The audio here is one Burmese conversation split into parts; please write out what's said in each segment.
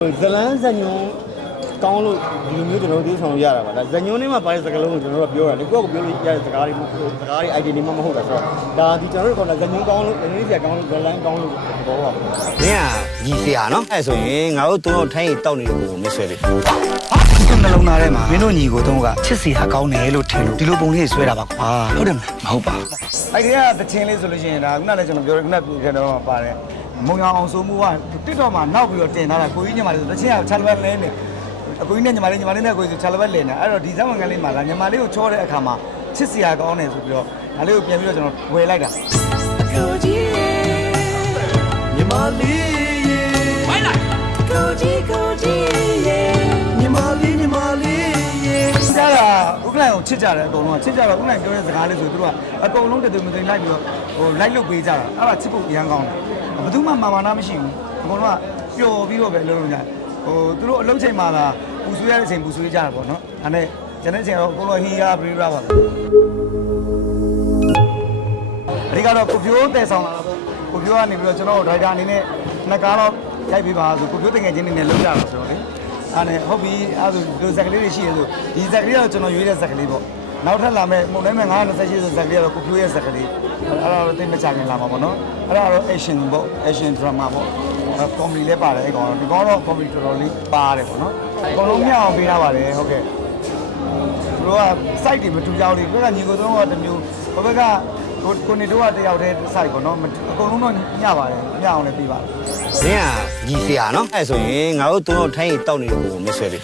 ဇလန်းဇညွန်ကောင်းလို့ဒီလိုမျိုးကျွန်တော်တို့သိဆောင်လို့ရတာပါဒါဇညွန်နဲ့မှပါတဲ့စကားလုံးကိုကျွန်တော်တို့ကပြောရတယ်ကိုယ့်ကိုပြောလို့ရတဲ့စကားတွေမဟုတ်စကားတွေ idea တွေမှမဟုတ်တာဆိုတော့ဒါဒီကျွန်တော်တို့ကဇညွန်ကောင်းလို့အင်္ဂလိပ်ဆရာကောင်းလို့ဇလန်းကောင်းလို့ဘောပါမင်းကညီစရာနော်အဲ့ဆိုရင်ငါတို့တို့ထိုင်းရီတောက်နေတဲ့ကိုမဆွဲပြီဒီနှလုံးသားထဲမှာမင်းတို့ညီကိုတုံးကချစ်စီဟာကောင်းတယ်လို့ထင်လို့ဒီလိုပုံလေးဆွဲတာပါကွာဟုတ်တယ်မလားမဟုတ်ပါဘူးအဲ့ဒီကတချင်းလေးဆိုလို့ရှိရင်ဒါခုနလည်းကျွန်တော်ပြောရခုနပြခဲ့တော့ပါတယ် မုံရောင်အောင်ဆိုမှုကတစ်တော့မှနောက်ပြီးတော့တင်ထားတာကိုကြီးညီမလေးဆိုတချင်းကချာလဘက်လဲနေအကိုကြီးနဲ့ညီမလေးညီမလေးနဲ့ကိုကြီးဆိုချာလဘက်လဲနေအဲ့တော့ဒီဇက်ဝင်ကလေးမှာလာညီမလေးကိုချောတဲ့အခါမှာချစ်စရာကောင်းတယ်ဆိုပြီးတော့ဒါလေးကိုပြန်ပြီးတော့ကျွန်တော်ဝယ်လိုက်တာညီမလေးရေညီမလေးညီမလေးရေကျတာဥက္ကဋ္ဌကိုချစ်ကြတယ်အကုန်လုံးကချစ်ကြတော့ဥက္ကဋ္ဌပြောတဲ့စကားလေးဆိုသူတို့ကအကုန်လုံးတည်တည်မသိလိုက်ပြီးတော့ဟိုလိုက်လုတ်ပေးကြတာအဲ့ဒါချစ်ဖို့အရန်ကောင်းတယ် ဘယ်သူမှမာမာနာမရှိဘူးအကုန်လုံးကပျော်ပြီးတော့ပဲလုပ်လို့ရတယ်ဟိုသူတို့အလုပ်ချိန်မှာလာပူဆွေးရတဲ့အချိန်ပူဆွေးကြတာပေါ့နော်ဒါနဲ့ကျွန်တဲ့အချိန်တော့အကုန်လုံးဟီယာဘရီရာပါပဲအဒီကတော့ကိုပြိုးတည်ဆောင်လာတာပေါ့ကိုပြိုးကနေပြီးတော့ကျွန်တော်ဒရိုက်တာအနေနဲ့နှစ်ကားတော့ရိုက်ပေးပါဆိုကိုပြိုးတင်ငယ်ချင်းနေနဲ့လုပ်ကြတာဆိုတော့လေအဲ့နဲ့ဟုတ်ပြီအဲ့ဒါဆိုဒီဇက်ကလေးတွေရှိရဆိုဒီဇက်ကလေးကတော့ကျွန်တော်ရွေးတဲ့ဇက်ကလေးပေါ့ နောက်ထပ်လာမဲ့မုံတိုင်းမဲ့928ဆိုဇက်ကလေးကတော့ကိုပြိုးရဲ့ဇက်ကလေးအဲ့ဒါတော့တိတ်မချခင်လာမှာပေါ့နော်အဲ့ဒါကတော့ action ပေါ့ action drama ပေါ့အဲ့ comedy လည်းပါတယ်အဲ့ကောင်တော့ဒီကောင်တော့ comedy တော်တော်လေးပါတယ်ပေါ့နော်အကုန်လုံးမြအောင်ပေးထားပါတယ်ဟုတ်ကဲ့သူတို့က site တွေမတူကြဘူးလေဘက်ကညီကိုသုံးကတစ်မျိုးဘက်ကကိုကိုနေတော့တယောက်တည်း site ပေါ့နော်မတူအကုန်လုံးတော့ညပါတယ်ညအောင်လည်းပြပါတယ်မင်းကညီစရာနော်အဲ့ဆိုရင်ငါတို့တို့ထိုင်းရီတောက်နေတဲ့ကိုမဆွဲပြီ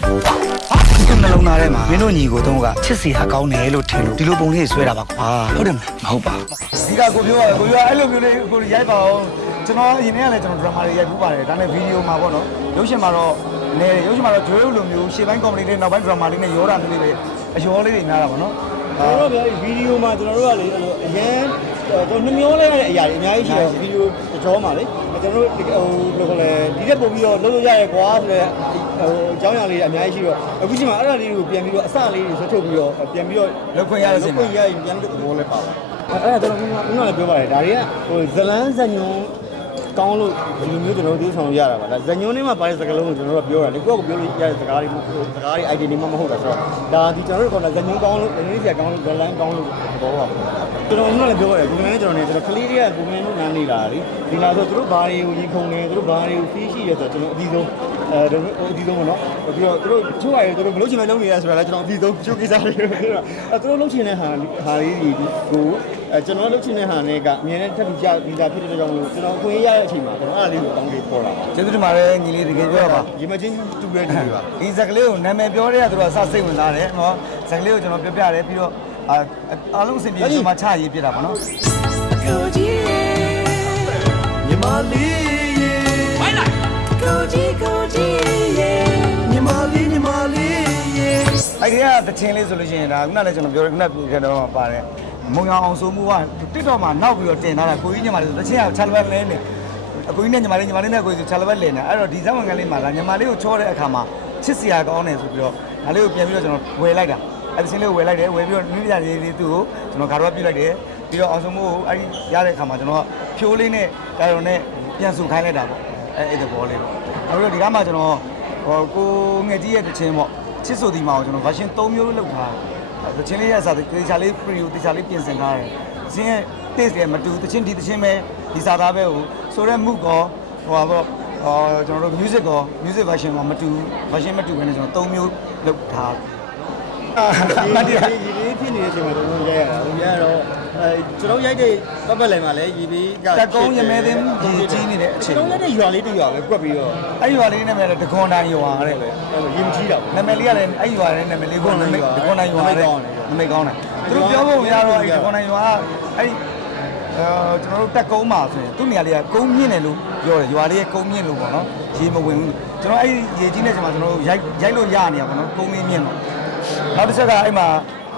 ဒီနှလုံးသားထဲမှာမင်းတို့ညီကိုတုံးကချစ်စီဟာကောင်းတယ်လို့ထင်လို့ဒီလိုပုံလေးဆွဲတာပါကွာဟုတ်တယ်မလားမဟုတ်ပါဘူးအဓိကကိုပြောရကိုပြောအဲ့လိုမျိုးလေးကိုရိုက်ပါအောင်ကျွန်တော်အရင်ကလည်းကျွန်တော် drama တွေရိုက်ပူးပါတယ်ဒါနဲ့ဗီဒီယိုမှာပေါ့နော်ရုပ်ရှင်မှာတော့နေရုပ်ရှင်မှာတော့ drill လိုမျိုးရှေ့ပိုင်း comedy တွေနောက်ပိုင်း drama လေးနဲ့ရောတာမျိုးလေးပဲအရောလေးတွေများတာပေါ့နော်ကျွန်တော်တို့ပြောဗီဒီယိုမှာကျွန်တော်တို့ကလေအဲ့လိုအရန် ကျွန်တော်နှမျောလဲရတဲ့အရာတွေအများကြီးရှိတယ်ဗီဒီယိုအကြောမှာလေကျွန်တော်တို့ဟိုဘယ်လိုလဲဒီတက်ပုံပြီးတော့လုပ်လို့ရတယ်ကွာဆိုတော့ဟိုအကြောင်းအရာလေးအများကြီးရှိတော့အခုချိန်မှာအဲ့ဒါလေးကိုပြန်ပြီးတော့အစလေးတွေဆွထုတ်ပြီးတော့ပြန်ပြီးတော့လောက်ခွင့်ရတဲ့စင်ခွမှာင့်ရရင်ပြန်လို့သဘောလဲပါအဲ့ဒါကျွန်တော်ကခုနကပြောပါတယ်ဒါတွေကဟိုဇလန်းဇညွန် ကောင်းလို့ဒီလိုမျိုးကျွန်တော်တို့သိဆောင်လို့ရတာပါဒါဇညွန်နဲ့မှပါတဲ့စကားလုံးကိုကျွန်တော်တို့ကပြောရတယ်ကိုယ့်ကိုပြောလို့ရတဲ့စကားတွေမဟုတ်စကားတွေ idea တွေမှမဟုတ်တာဆိုတော့ဒါဒီကျွန်တော်တို့ကဇညွန်ကောင်းလို့အင်္ဂလိပ်ဆရာကောင်းလို့ဇလန်းကောင်းလို့သဘောပါကျွန်တော်ကလည်းပြောရတယ်ကိုယ်ကလည်းကျွန်တော်နေကျွန်တော်ကလေးတွေကကိုယ်ကလည်းတို့နားနေတာလေဒီလာဆိုသူတို့ဘာတွေကိုရင်ခုန်နေသူတို့ဘာတွေကို feel ရှိရဆိုတော့ကျွန်တော်အပြီးဆုံးအဲတို့အပြီးဆုံးပေါ့နော်ပြီးတော့သူတို့ချိုးရတယ်သူတို့မလုပ်ချင်မဲလုပ်နေရဆိုတာလည်းကျွန်တော်အပြီးဆုံးချိုးကိစ္စတွေပြောတာအဲသူတို့လုပ်ချင်တဲ့ဟာဟာလေးတွေကို အဲကျွန်တော်လုပ်ချင်တဲ့ဟာနဲ့ကအမြဲတမ်းထပ်ပြီးကြပြီးသားဖြစ်တဲ့ကြောင့်လို့ကျွန်တော်အခွင့်အရေးရတဲ့အချိန်မှာကျွန်တော်အားလေးကိုကောင်းလေးပေါ်လာပါကျေးဇူးတင်ပါတယ်ညီလေးတကယ်ပြောရပါဒီမချင်းတူရဲတူပါဒီဇက်ကလေးကိုနာမည်ပြောတဲ့ကသူတို့ကစစိတ်ဝင်စားတယ်နော်ဇက်ကလေးကိုကျွန်တော်ပြောပြတယ်ပြီးတော့အာအားလုံးအဆင်ပြေကျွန်တော်ချရေးပြတာပါနော်ညီမလေးရေညီမလေးညီမလေးရေအဲ့ဒီကတချင်းလေးဆိုလို့ရှိရင်ဒါခုနလည်းကျွန်တော်ပြောရခုနပြခဲ့တော့ပါတယ် မုံရောင်အောင်ဆိုမှုကတစ်တော့မှနောက်ပြီးတော့တင်ထားတာကိုကြီးညီမလေးဆိုတချင်းကချာလဘက်လဲနေအကိုကြီးနဲ့ညီမလေးညီမလေးနဲ့ကိုကြီးဆိုချာလဘက်လဲနေအဲ့တော့ဒီဇက်ဝင်ကလေးမှာလာညီမလေးကိုချောတဲ့အခါမှာချစ်စရာကောင်းတယ်ဆိုပြီးတော့ဒါလေးကိုပြန်ပြီးတော့ကျွန်တော်ဝယ်လိုက်တာအဲ့ဒီချင်းလေးကိုဝယ်လိုက်တယ်ဝယ်ပြီးတော့နည်းနည်းလေးလေးသူ့ကိုကျွန်တော်ဂါတော့ပြလိုက်တယ်ပြီးတော့အောင်ဆိုမှုကိုအဲ့ဒီရတဲ့အခါမှာကျွန်တော်ဖြိုးလေးနဲ့ဒါရုံနဲ့ပြန်စုခိုင်းလိုက်တာပေါ့အဲ့အဲ့ဒီဘောလေးပေါ့နောက်ပြီးတော့ဒီကမှကျွန်တော်ဟိုကိုငယ်ကြီးရဲ့တချင်းပေါ့ချစ်ဆိုဒီမှာကိုကျွန်တော် version 3မျိုးလောက်ထားတယ် တချင်းလေးရစားတယ်တေချာလေး preview တေချာလေးပြင်ဆင်ထားတယ်တချင်းရဲ့ taste လည်းမတူတချင်းဒီတချင်းပဲဒီစာသားပဲဟိုဆိုတော့မှုကောဟိုပါပေါ့အော်ကျွန်တော်တို့ music ကော music version ကောမတူ version မတူဘဲနဲ့ကျွန်တော်3မျိုးလောက်ထားတယ်မတည်ရေလေးဖြစ်နေတဲ့အချိန်မှာတော့ရိုက်ရတာ။ရို က်ရတော့အဲကျွန်တော်ရိုက်တဲ့ပတ်ပတ်လည်မှာလည်းရေလေးကတက်ကုန်းရမဲသိမ်းရေကြီးနေတဲ့အချိန်ကျွန်တော်လည်းရွာလေးတူရွာပဲကွက်ပြီးတော့အဲ့ဒီရွာလေးနာမည်လည်းတခွန်တိုင်းရွာတဲ့ပဲရေမကြီးတာပေါ့နာမည်လေးကလည်းအဲ့ဒီရွာရဲ့နာမည်လေးကိုနာမည်တခွန်တိုင်းရွာတဲ့နာမည်ကောင်းတယ်သူတို့ပြောဖို့မရတော့အဲ့ဒီတခွန်တိုင်းရွာကအဲ့ဒီအဲကျွန်တော်တို့တက်ကုန်းမှာဆိုရင်သူ့နေရာလေးကကုန်းမြင့်တယ်လို့ပြောတယ်ရွာလေးရဲ့ကုန်းမြင့်လို့ပေါ့နော်ရေမဝင်ဘူးကျွန်တော်အဲ့ဒီရေကြီးနေချိန်မှာကျွန်တော်တို့ရိုက်ရိုက်လို့ရနေရပါတော့ကုန်းလေးမြင့်တော့နောက်တစ်ချက်ကအဲ့မှာ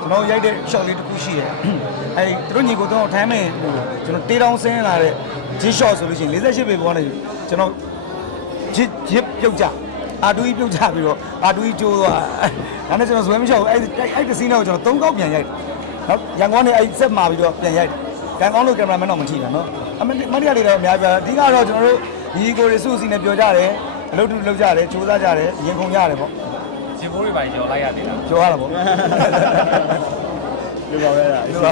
ကျွန်တော်ရိုက်တဲ့ shot လေးတစ်ခုရှိတယ်အဲ့ဒီသူတို့ညီကိုတော့ထမ်းမင်းကျွန်တော်တေးတောင်းဆင်းလာတဲ့ G shot ဆိုလို့ရှိရင်48ပေပေါ်နေကျွန်တော်ဂျစ်ဂျစ်ပြုတ်ကြအာတူကြီးပြုတ်ကြပြီးတော့အာတူကြီးကျိုးသွားဒါနဲ့ကျွန်တော်ဇွဲမလျှောက်ဘူးအဲ့အဲ့အဲ့တစင်းတော့ကျွန်တော်၃ကောက်ပြန်ရိုက်နော်ရန်ကုန်ကနေအဲ့ဆက်မှာပြီးတော့ပြန်ရိုက်ရန်ကုန်လို့ကင်မရာမန်တော့မထိတာနော်အမမတရားလေးတော့အများပြားအဓိကတော့ကျွန်တော်တို့ညီကိုရီစုစီနဲ့ပြောကြတယ်အလုပ်တူလုပ်ကြတယ်စူးစမ်းကြတယ်ရင်ခုန်ကြတယ်ပေါ့ ရှင်ဘိုးတွေပါရောလိုက်ရသေးလားပြောရတာပေါ့ဒီပါပဲလားပြောပါ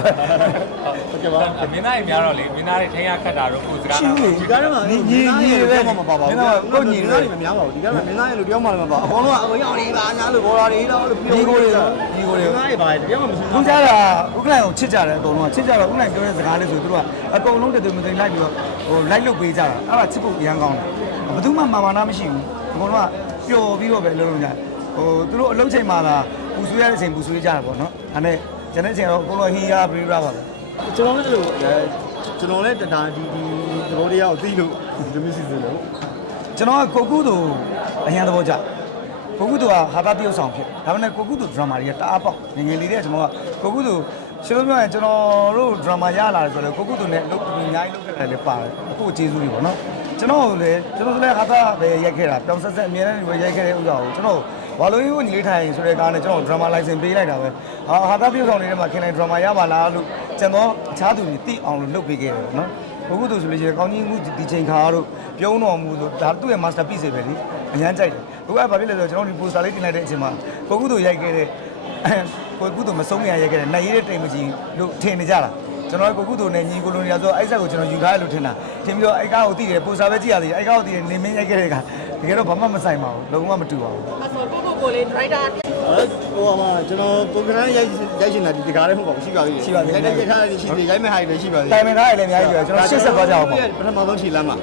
ဟုတ်ကဲ့ပါမင်းသားတွေများတော့လေမင်းသားတွေထိန်းရခတ်တာတော့ကိုစကားရှိဘူးလေဒီကားထဲမှာညီညီညီပဲတယောက်မှမပါပါဘူးမင်းသားကိုညီမတွေင်းသားတွေမများပါဘူးဒီကားထဲမှာမင်းသားရဲ့လူတယောက်မှလည်းမပါအကုန်လုံးကအရောက်နေပါညာလို့ဘော်လာတွေတော့လို့ပြောမင်းသားတွေပါတယောက်မှမစင်သူကြတာဥက္ကလန်ကိုချစ်ကြတယ်အကုန်လုံးကချစ်ကြတော့ဥက္ကလန်ပြောတဲ့စကားလေးဆိုသူတို့ကအကုန်လုံးတည်တည်မသိလိုက်ပြီးတော့ဟိုလိုက်လုပ်ပေးကြတာအဲ့ဒါချစ်ဖို့အရန်ကောင်းတယ်ဘယ်သူမှမာမာနာမရှိဘူးအကုန်လုံးကပျော်ပြီးတော့ပဲလုပ်လို့ရတယ် ဟိုသူတို့အလုပ်ချိန်မှာလာပူဆွေးရတဲ့အချိန်ပူဆွေးကြတာပေါ့နော်ဒါနဲ့ကျွန်တဲ့ချိန်တော့အကုန်လုံးဟီယာဘရီရာပါပဲကျွန်တော်လည်းဒီလိုကျွန်တော်လည်းဒါဒီဒီသဘောတရားကိုသိလို့ဒီမျိုးစီစဉ်လို့ကျွန်တော်ကကိုကုတို့အရန်သဘောကျကိုကုတို့ကဟာတာတရုပ်ဆောင်ဖြစ်ဒါပေမဲ့ကိုကုတို့ဒရမာတွေကတအားပေါက်ငယ်ငယ်လေးတည်းကကျွန်တော်ကကိုကုတို့ရှင်းလို့ပြောရင်ကျွန်တော်တို့ဒရမာရလာတယ်ဆိုတော့ကိုကုတို့နဲ့လုပ်ပြီးအများကြီးလုပ်ခဲ့တယ်လည်းပါတယ်အခုကျေးဇူးတွေပေါ့နော်ကျွန်တော်လည်းကျွန်တော်လည်းဟာတာပဲရိုက်ခဲ့တာပြောင်းဆက်ဆက်အများနဲ့ရိုက်ခဲ့တဲ့ဥစ္စာကိုကျွန်တော် ဘာလို့ရိုးညီလေးထိုင်ဆိုတဲ့ကားနဲ့ကျွန်တော်ဒရမာလိုင်စင်ပေးလိုက်တာပဲဟာဟာတာတရုပ်ဆောင်တွေထဲမှာခင်လိုက်ဒရမာရပါလားလို့ကျွန်တော်အခြားသူတွေသိအောင်လို့လုပ်ပေးခဲ့တယ်ပေါ့နော်ဘုကုသူဆိုလို့ရှိရင်ကောင်းကြီးမှုဒီချိန်ခါတို့ပြုံးတော်မူဆိုဒါသူ့ရဲ့ master piece ပဲလေအရန်ကြိုက်တယ်ဘုကဘာဖြစ်လဲဆိုတော့ကျွန်တော်ဒီ poster လေးတင်လိုက်တဲ့အချိန်မှာဘုကုသူရိုက်ခဲ့တဲ့ကိုကုသူမဆုံးမြန်ရိုက်ခဲ့တဲ့နိုင်ရတဲ့တိမ်မကြီးတို့ထင်နေကြတာကျွန်တော်ကိုကုသူနဲ့ညီကိုလိုနေရဆိုအဲ့ဆက်ကိုကျွန်တော်ယူထားရလို့ထင်တာထင်ပြီးတော့အဲ့ကားကိုသိတယ် poster ပဲကြည့်ရသေးတယ်အဲ့ကားကိုသိတယ်နေမင်းရိုက်ခဲ့တဲ့က တကယ်တော့ဘာမှမဆိုင်ပါဘူးလုံးဝမတူပါဘူးအဆိုကိုကိုကိုလေး driver အဲဟိုမှာကျွန်တော်ပုံစံရိုက်ရိုက်ရှင်တာဒီကားလေးမဟုတ်ပါဘူးရှိပါသေးတယ်ရိုက်တဲ့ရိုက်ထားတဲ့ရှိသေးရိုက်မဲ့ဟာတွေလည်းရှိပါသေးတယ်တိုင်ပင်ထားရလည်းအများကြီးပဲကျွန်တော်ရှေ့ဆက်သွားကြအောင်ပါပထမဆုံးခြေလမ်းမှာ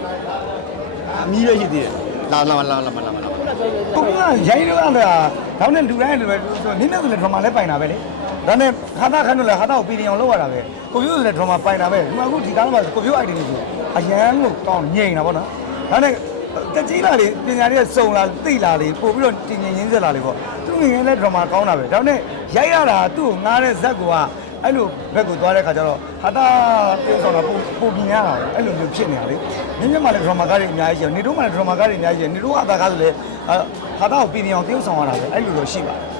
အမီးပဲရှိသေးတယ်လာလာလာလာလာလာလာကိုကရိုင်းလို့ရတာဒါနဲ့လူတိုင်းလူပဲဆိုနင်းနေဆိုလည်းဒရမာလည်းပိုင်တာပဲလေဒါနဲ့ဟာတာခန်းလို့လည်းဟာတာကိုပီရင်အောင်လုပ်ရတာပဲကိုပြိုးဆိုလည်းဒရမာပိုင်တာပဲဒီမှာအခုဒီကားမှာကိုပြိုး ID လေးဆိုအရန်ကိုကောင်းငြိမ်တာပေါ့နော်ဒါနဲ့ တကြီးလာလေပညာရေးစုံလာသိလာလေပို့ပြီးတော့တင်ငင်ရင်းဆက်လာလေပေါ့သူငင်လည်းဒရမာကောင်းတာပဲဒါနဲ့ရိုက်ရတာသူ့ကိုငားတဲ့ဇက်ကအဲ့လိုဘက်ကိုသွားတဲ့ခါကျတော့ဟာတာပြေဆောင်တာပို့ပို့ပြင်းရတာအဲ့လိုမျိုးဖြစ်နေတာလေမြင်းမြတ်မှလည်းဒရမာကားတွေအများကြီးရှိတယ်နေတော့မှလည်းဒရမာကားတွေအများကြီးရှိတယ်နေတော့ဟာတာကားဆိုလေဟာတာကိုပြင်အောင်တရုပ်ဆောင်ရတာပဲအဲ့လိုတော့ရှိပါတယ်